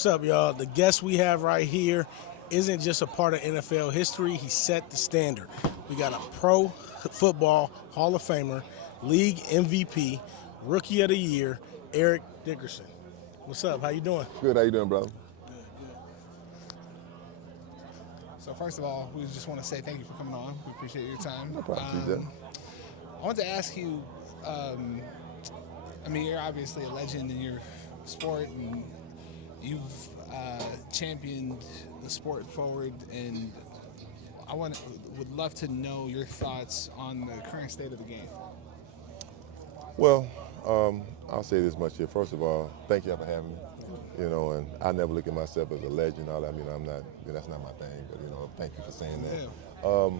What's up, y'all? The guest we have right here isn't just a part of NFL history. He set the standard. We got a pro football Hall of Famer, league MVP, rookie of the year, Erick Dickerson. What's up? How you doing? Good. How you doing, brother? So first of all, we just want to say thank you for coming on. We appreciate your time. No problem, TJ. I want to ask you, you're obviously a legend in your sport, and you've championed the sport forward, and would love to know your thoughts on the current state of the game. Well, I'll say this much here. First of all, thank you for having me. And I never look at myself as a legend. I'm not. That's not my thing. But thank you for saying that. Yeah.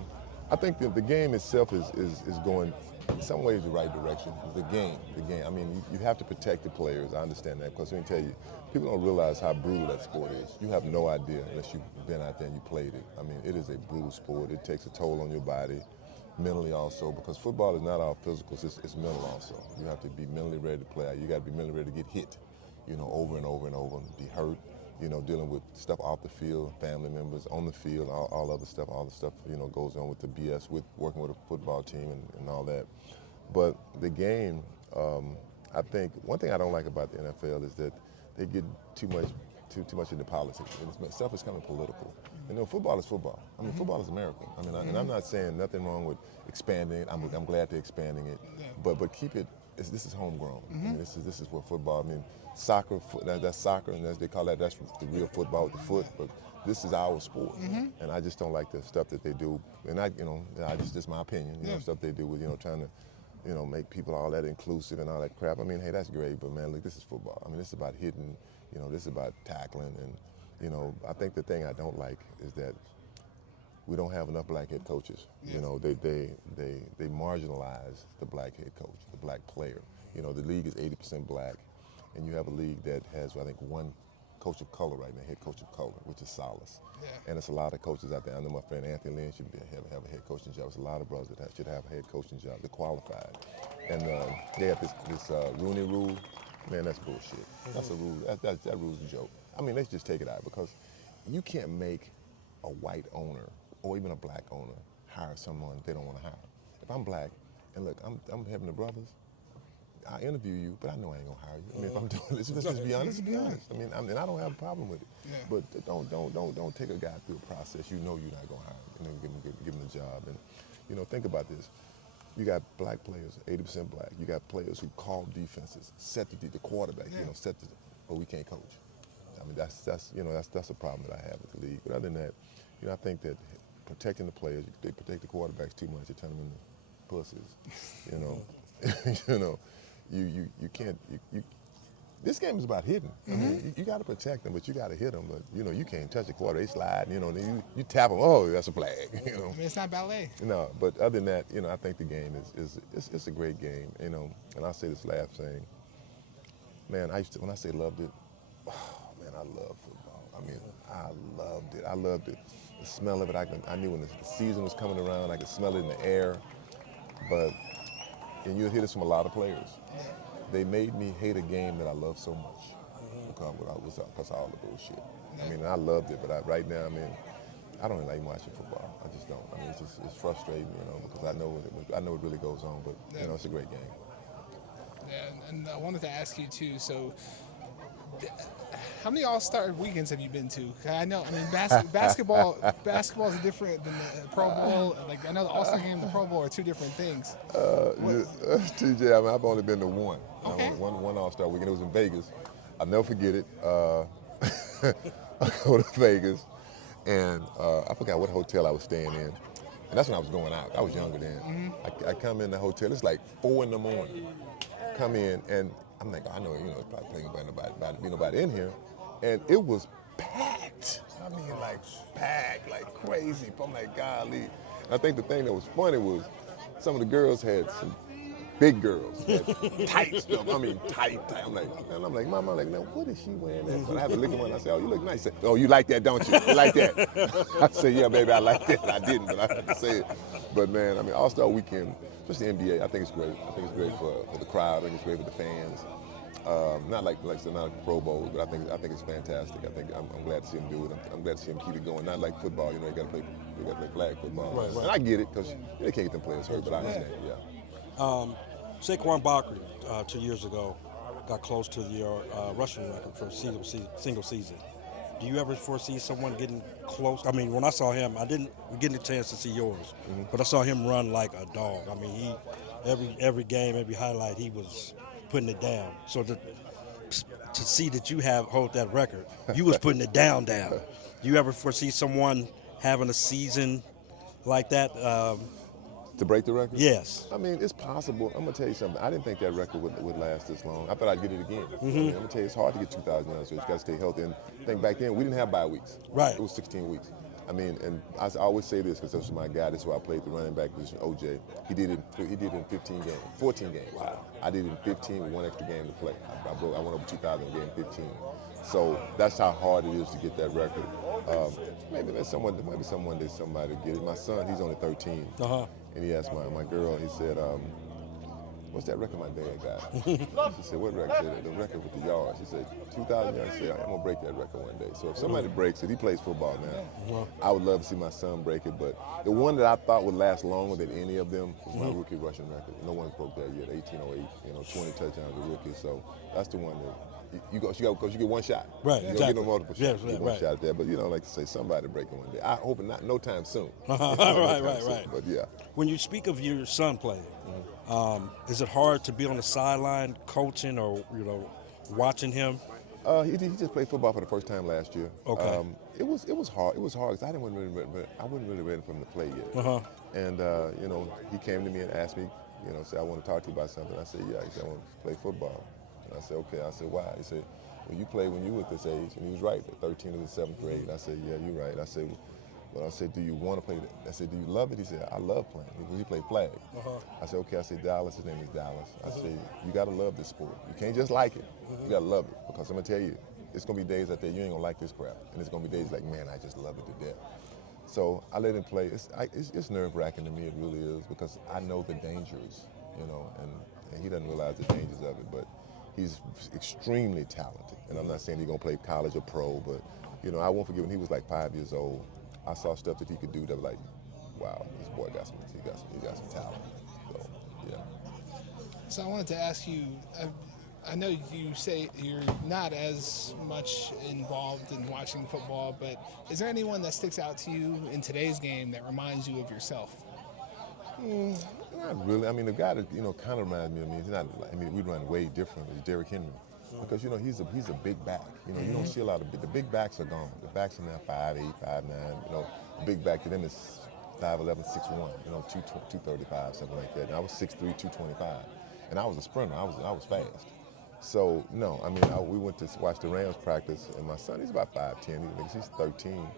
I think that the game itself is going in some ways the right direction. The game. I mean, you have to protect the players. I understand that, because let me tell you, people don't realize how brutal that sport is. You have no idea unless you've been out there and you played it. I mean, it is a brutal sport. It takes a toll on your body, mentally also, because football is not all physical. It's mental also. You have to be mentally ready to play. You got to be mentally ready to get hit, over and over and over, be hurt. Dealing with stuff off the field, family members on the field, all the stuff goes on with the BS, with working with a football team and all that. But the game, I think one thing I don't like about the NFL is that they get too much into politics. Stuff is kind of political. Football is football. I mean, football is American. And I'm not saying nothing wrong with expanding it. I'm glad they're expanding it, but keep it. This is homegrown. I mean, this is what football. I mean, soccer. That's soccer, and as they call that's the real football with the foot. But this is our sport, and I just don't like the stuff that they do. And just my opinion. Stuff they do with trying to make people all that inclusive and all that crap. I mean, hey, that's great, but man, look, this is football. I mean, this is about hitting. This is about tackling, and I think the thing I don't like is that we don't have enough black head coaches. Yes. They marginalize the black head coach, the black player. The league is 80% black, and you have a league that has, I think, one coach of color right now, head coach of color, which is Solace. Yeah. And it's a lot of coaches out there. I know my friend Anthony Lynn should have a head coaching job. There's a lot of brothers that should have a head coaching job. They're qualified. And they have this Rooney Rule. Man, that's bullshit. That's a rule. That rule's a joke. I mean, let's just take it out, because you can't make a white owner or even a black owner hire someone they don't want to hire. If I'm black, and look, I'm having the brothers, I interview you, but I know I ain't gonna hire you. I mean, if I'm doing this, let's just be honest. I mean, I don't have a problem with it. Yeah. But don't take a guy through a process you're not gonna hire him, and give him the job. And think about this. You got black players, 80% black. You got players who call defenses, set the quarterback, but we can't coach. I mean, that's a problem that I have with the league. But other than that, I think that protecting the players, they protect the quarterbacks too much. They turn them into pussies. You can't. This game is about hitting. I mean, you got to protect them, but you got to hit them. But you can't touch the quarter. They slide. You tap them. Oh, that's a flag. I mean, it's not ballet. No, but other than that, I think the game is a great game. And I'll say this last thing. Man, when I say loved it, oh man, I love football. I mean, I loved it. I loved it. The smell of it. I knew when the season was coming around. I could smell it in the air. And you'll hear this from a lot of players. They made me hate a game that I love so much because of all the bullshit. I mean, I loved it, but right now, I mean, I don't like watching football. I just don't. I mean, it's frustrating, because I know it really goes on, but it's a great game. Yeah, and I wanted to ask you too. So, how many All-Star weekends have you been to? I know. I mean, basketball is different than the Pro Bowl. Like, I know the All-Star game and the Pro Bowl are two different things. TJ, I mean, I've only been to one. Okay. One All-Star weekend. It was in Vegas. I'll never forget it. I go to Vegas, and I forgot what hotel I was staying in. And that's when I was going out. I was younger then. I come in the hotel. It's like 4 in the morning. Come in, and I'm like, I know, it's probably nobody in here. And it was packed. I mean, like packed, like crazy. I'm like, golly. And I think the thing that was funny was some of the girls had some big girls, had tight stuff. I mean, tight. I'm like, Mama, now what is she wearing that? But I have to look at one and I say, oh, you look nice. Say, oh, you like that, don't you? You like that? I say, yeah, baby, I like that. I didn't, but I had to say it. But man, I mean, All-Star Weekend, especially the NBA, I think it's great. I think it's great for the crowd. I think it's great for the fans. Not like I said, not like Pro Bowl, but I think it's fantastic. I'm glad to see him do it. I'm glad to see him keep it going. Not like football, you got to play flag football. Right. And I get it because they can't get them players hurt, but I understand. Yeah. Saquon Barkley 2 years ago got close to your rushing record for a single season. Do you ever foresee someone getting close? I mean, when I saw him, I didn't get a chance to see yours, but I saw him run like a dog. I mean, he every game, every highlight, he was putting it down. So to see that you hold that record, you was putting it down. Do you ever foresee someone having a season like that? To break the record? Yes. I mean, it's possible. I'm going to tell you something. I didn't think that record would last this long. I thought I'd get it again. I mean, I'm going to tell you, it's hard to get 2,000 yards, so you got to stay healthy. And I think back then, we didn't have bye weeks. Right. It was 16 weeks. I mean, and I always say this because this was my guy. This is why I played the running back position, OJ. He did it in 14 games. Wow. I did it in 15 with one extra game to play. I went over 2,000 a game in 15. So that's how hard it is to get that record. Maybe someone that somebody get it. My son, he's only 13. And he asked my girl, he said, what's that record my dad got? She said, what record? She said, the record with the yards. She said, 2,000 yards. She said, I'm going to break that record one day. So if somebody breaks it, he plays football now. I would love to see my son break it, but the one that I thought would last longer than any of them was my rookie rushing record. No one's broke that yet, 1808, 20 touchdowns a rookie. So that's the one that you go, because you get one shot. Right, you exactly. don't get no multiple shots. Yes, you get one shot there, but like to say, somebody breaking one day. I hope not, no time soon. Right. But yeah. When you speak of your son playing, is it hard to be on the sideline coaching or watching him? He just played football for the first time last year. Okay. It was hard. It was hard because I wasn't really ready for him to play yet. And he came to me and asked me, said, I want to talk to you about something. I said, yeah. He said, I want to play football. And I said, okay. I said, why? He said, well, you played when you were at this age. And he was right, at 13 or the 7th grade. I said, yeah, you're right. I said, do you want to play? I said, do you love it? He said, I love playing. He played flag. I said, okay. I said, Dallas. His name is Dallas. I said, you got to love this sport. You can't just like it. You got to love it. Because I'm going to tell you, it's going to be days out there you ain't going to like this crap. And it's going to be days like, man, I just love it to death. So I let him play. It's nerve-wracking to me. It really is, because I know the dangers, and he doesn't realize the dangers of it. But he's extremely talented. And I'm not saying he's going to play college or pro, but, I won't forget when he was like 5 years old, I saw stuff that he could do that was like, wow, this boy got some talent. So, yeah. So I wanted to ask you, I know you say you're not as much involved in watching football, but is there anyone that sticks out to you in today's game that reminds you of yourself? Not really. I mean, the guy that kind of reminds me of me. He's not. I mean, we run way different. Is Derrick Henry, because he's a big back. You don't see a lot of the big backs are gone. The backs are now 5'8", 5'9". The big back to them is 5'11", 6'1". 235, something like that. And I was 6'3", 225, and I was a sprinter. I was fast. So no, I mean, we went to watch the Rams practice, and my son, he's about 5'10". He's 13.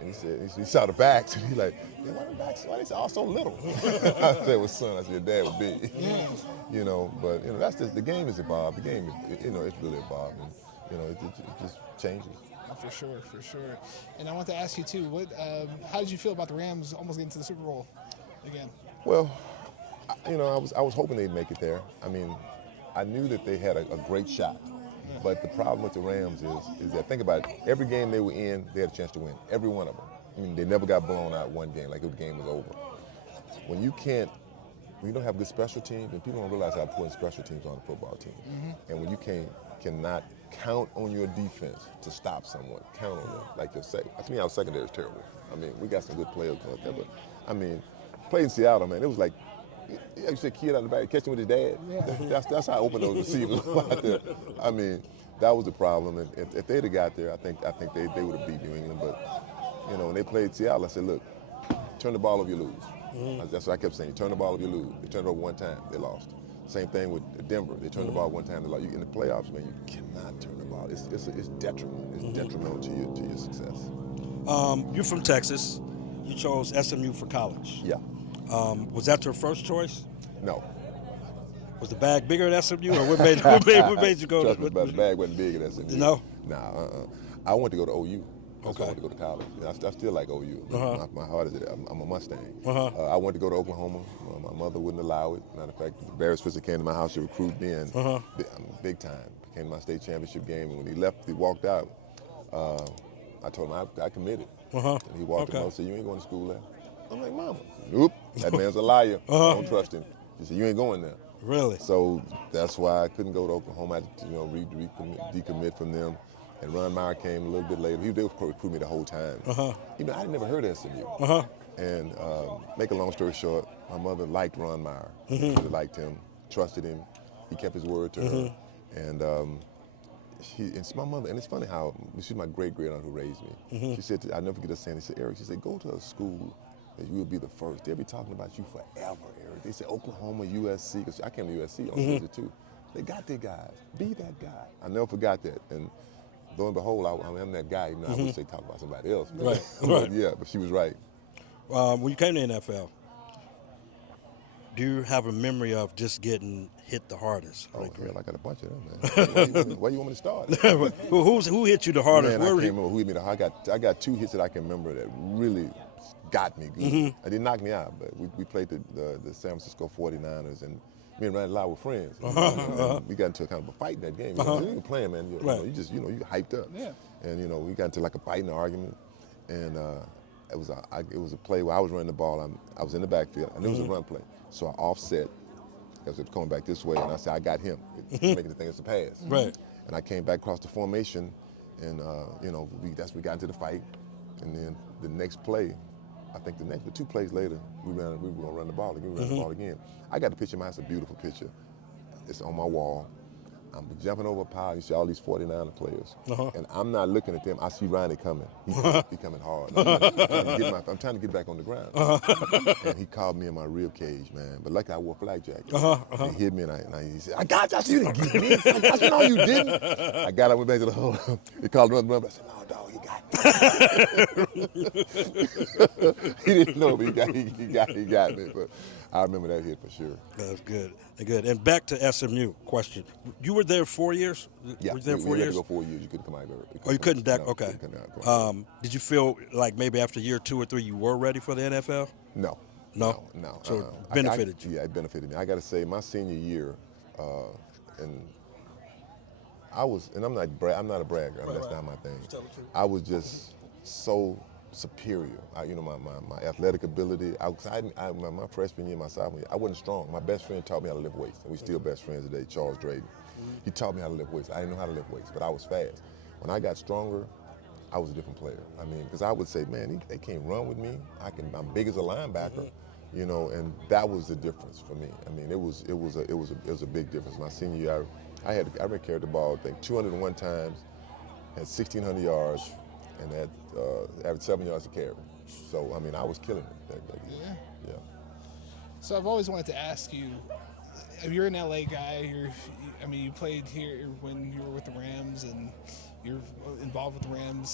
And he said, he saw the backs, and he's like, yeah, why they all so little? I said, well, son, I said, your dad was big. But, that's just, the game has evolved. The game, it's really evolved. And, it just changes. For sure. And I want to ask you, too, how did you feel about the Rams almost getting to the Super Bowl again? Well, I was hoping they'd make it there. I mean, I knew that they had a great shot. But the problem with the Rams is that, think about it, every game they were in, they had a chance to win. Every one of them. I mean, they never got blown out one game, like if the game was over. When you don't have good special teams, and people don't realize how important special teams are on a football team. And when you cannot count on your defense to stop someone, count on them, like your second. To me, our secondary is terrible. I mean, we got some good players out there, but I mean, played in Seattle, man, it was like, you said Kidd out the back, catching with his dad. Yeah. That's how open those receivers were out there. I mean, that was the problem. And if they'd have got there, I think they would have beat New England. But when they played Seattle, I said, look, turn the ball over, you lose. That's what I kept saying. Turn the ball over, you lose. They turned it over one time, they lost. Same thing with Denver. They turned the ball one time, they lost. In the playoffs, man, you cannot turn the ball. It's detrimental. It's detrimental to your success. You're from Texas. You chose SMU for college. Yeah. Was that your first choice? No. Was the bag bigger at SMU, or what made you go? Trust me, the bag wasn't big at SMU. No? Nah, I wanted to go to OU. Okay. I wanted to go to college. I still like OU. My heart is it. I'm a Mustang. Uh-huh. I wanted to go to Oklahoma. My mother wouldn't allow it. Matter of fact, Barris Fisher came to my house to recruit me, and big time. came to my state championship game, and when he left, he walked out. I told him I committed. And he walked him out and said, "You ain't going to school there." I'm like, "Mama." Nope, that man's a liar. I don't trust him. He said, "You ain't going there." Really? So that's why I couldn't go to Oklahoma. I had to decommit from them. And Ron Meyer came a little bit later. He did recruit me the whole time. I never heard of SMU. And make a long story short, my mother liked Ron Meyer. She really liked him, trusted him. He kept his word to her. And it's my mother, and it's funny how she's my great-great-aunt who raised me. She said, I never forget her saying, she said, "Erick," she said, "go to a school that you will be the first. They'll be talking about you forever, Erick." They said Oklahoma, USC, because I came to USC on visit too. They got their guys. Be that guy. I never forgot that. And lo and behold, I'm that guy. I wish they talk about somebody else. Right. Yeah, but she was right. When you came to NFL, do you have a memory of just getting hit the hardest? Oh, hell, I got a bunch of them, man. Where you want me to start? Who hit you the hardest? Man, I can't remember who hit me the hardest. I got 2 hits that I can remember that really got me good. It didn't knock me out, but we played the San Francisco 49ers, and me and Randy Lott were friends. And we got into a kind of a fight in that game. You ain't even playing, man. You hyped up. Yeah. And we got into like a fight and an argument, and it was a play where I was running the ball. I was in the backfield, and it was a run play. So I offset because it was coming back this way, and I said, "I got him," making the thing as a pass. Right. And I came back across the formation, and we got into the fight, and then the next play, I think the 2 plays later, we were gonna run the ball again. We ran the ball again. I got the picture. It's a beautiful picture. It's on my wall. I'm jumping over a pile. You see all these 49er players, and I'm not looking at them. I see Ronnie coming. He's coming hard. I'm trying to get back on the ground. And he called me in my rib cage, man. But luckily I wore a flak jacket. He hit me, and he said, "I got you. You didn't get me. I got you. No, you didn't." I got up, went back to the hole. He called me up. I said, "No, dog, you got me." He didn't know, but he got me. But I remember that hit for sure. That's good. Good. And back to SMU question. You were there 4 years? Yeah, were you there 4 we years? You had to go 4 years. You couldn't come out there. Oh, you couldn't? Okay. Couldn't come out. Did you feel like maybe after year 2 or 3 you were ready for the NFL? No. So it benefited you? Yeah, it benefited me. I got to say, my senior year, and I'm not a bragger. That's not my thing. I was just so superior. My athletic ability. My freshman year, my sophomore year, I wasn't strong. My best friend taught me how to lift weights, and we still best friends today, Charles Drayton. He taught me how to lift weights. I didn't know how to lift weights, but I was fast. When I got stronger, I was a different player. Because I would say, man, they can't run with me. I'm big as a linebacker, and that was the difference for me. It was a big difference. My senior year, I carried the ball, I think, 201 times, had 1,600 yards, and had averaged 7 yards a carry. So, I was killing it that year. Yeah. So I've always wanted to ask you, you're an LA guy, you played here when you were with the Rams, and you're involved with the Rams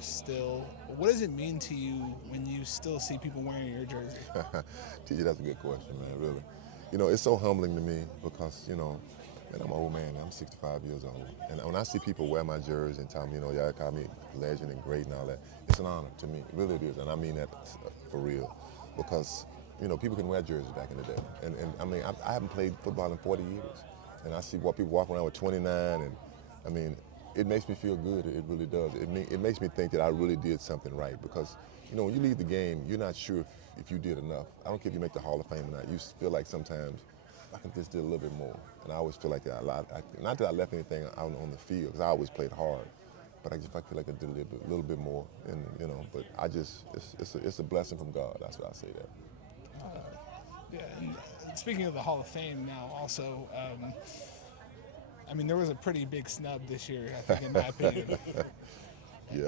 still. What does it mean to you when you still see people wearing your jersey? TJ, that's a good question, man, really. It's so humbling to me because, man, I'm an old man. I'm 65 years old. And when I see people wear my jersey and tell me, y'all call me legend and great and all that, it's an honor to me. Really it is. And I mean that for real. Because, people can wear jerseys back in the day. And I haven't played football in 40 years. And I see what people walk around with 29. And, it makes me feel good. It really does. It makes me think that I really did something right. Because, when you leave the game, you're not sure if you did enough. I don't care if you make the Hall of Fame or not. You feel like sometimes I can just do a little bit more. And I always feel like that a lot. Not that I left anything out on the field, because I always played hard. But I feel like I did a little bit more. And but it's a blessing from God. That's why I say that. Yeah. And speaking of the Hall of Fame now, also, there was a pretty big snub this year, I think, in my opinion. Yeah.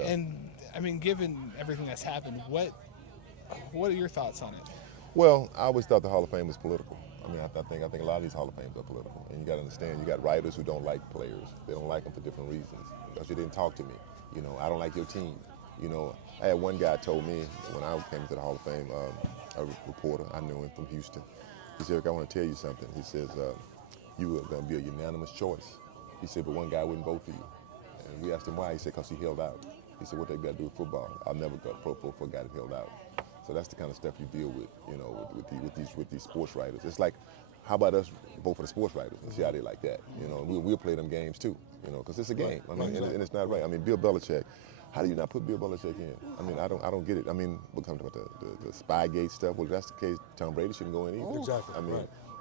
And given everything that's happened, what are your thoughts on it? Well, I always thought the Hall of Fame was political. I think a lot of these Hall of Fames are political, and you got to understand. You got writers who don't like players. They don't like them for different reasons. Because you didn't talk to me. I don't like your team. I had one guy told me when I came to the Hall of Fame, a reporter, I knew him from Houston. He said, "Erick, I want to tell you something." He says, "You were going to be a unanimous choice." He said, "But one guy wouldn't vote for you." And we asked him why. He said, "Because he held out." He said, "What they got to do with football? I'll never go pro for a guy that held out." So that's the kind of stuff you deal with, with these sports writers. It's like how about us both for the sports writers and see how they like that? You know, we'll play them games too. You know, because it's a game. I mean, and it's not right. I mean, Bill Belichick. How do you not put Bill Belichick in? I mean, I don't get it. I mean, we're talking about the Spygate stuff. Well, if that's the case, Tom Brady shouldn't go in either. Exactly.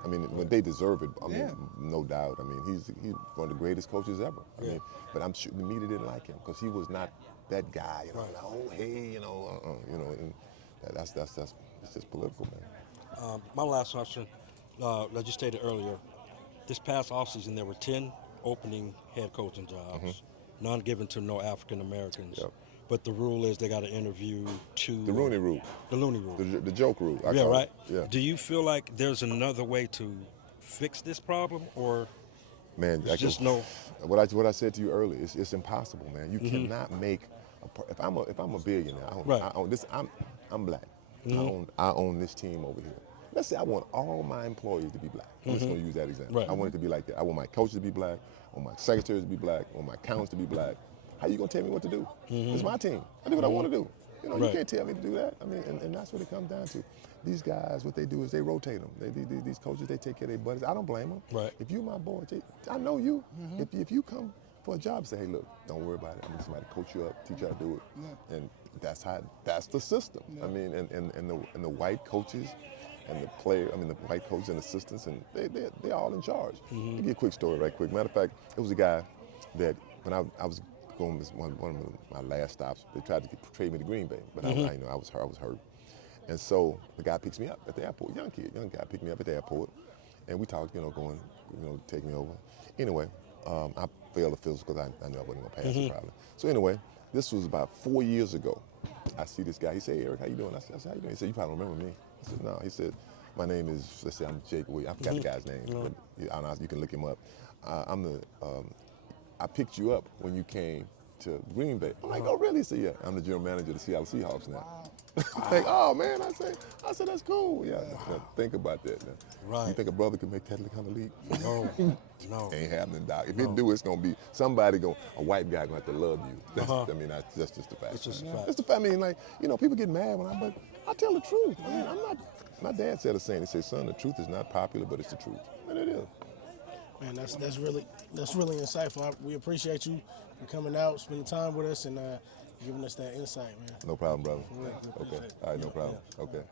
I mean, when they deserve it, I mean, no doubt. I mean, he's one of the greatest coaches ever. I mean, but I'm sure the media didn't like him because he was not that guy. You know, oh hey, you know, and that's it's just political, man. My last question, like you stated earlier, this past offseason there were 10 opening head coaching jobs, none given to no African Americans. Yep. But the rule is they got to interview two. The Rooney Rule. The Rooney Rule. The joke rule. I yeah, call right. It. Yeah. Do you feel like there's another way to fix this problem, or man, it's just no? What I said to you earlier, it's impossible, man. You cannot make if I'm a billionaire, I own this. I'm black. I own this team over here. Let's say I want all my employees to be black. I'm just going to use that example. Right. I want it to be like that. I want my coaches to be black. I want my secretaries to be black. I want my accountants to be black. How you going to tell me what to do? It's my team. I do what I want to do. You know, you can't tell me to do that. I mean, and that's what it comes down to. These guys, what they do is they rotate them. These coaches, they take care of their buddies. I don't blame them. Right. If you my boy, I know you. If you come for a job, say, hey, look, don't worry about it. I'm just somebody to coach you up, teach you how to do it. And that's the system. I mean, and the white coaches and the the white coaches and assistants, and they're all in charge. I'll give you a quick story right quick. Matter of fact, it was a guy that when I was going this one of my last stops, they tried to trade me to Green Bay, but I was hurt. And so the guy picks me up at the airport, young guy picked me up at the airport, and we talked, going, take me over. Anyway, I failed the physical because I knew I wasn't gonna pass it probably. So anyway, this was about 4 years ago. I see this guy. He said, hey, Eric, how you doing? I said, how you doing? He said, you probably don't remember me. I said, no. He said, my name is, let's say I'm Jake Williams. I forgot the guy's name, but I don't know, you can look him up. I picked you up when you came to Green Bay. I'm like, oh, really? He said, yeah, I'm the general manager of the Seattle Seahawks now. I'm like, oh, man, I said, that's cool. Yeah, think about that now. Right. You think a brother can make that kind of leap? No. Ain't happening, Doc. If it do, it's going to be a white guy going to have to love you. That's just the fact. It's just a fact. It's the fact. I mean, people get mad but I tell the truth. I mean, my dad said a saying. He said, son, the truth is not popular, but it's the truth. And it is. Man, that's really insightful. We appreciate you for coming out, spending time with us, and giving us that insight, man. No problem, brother. Okay. All right, no problem. Okay.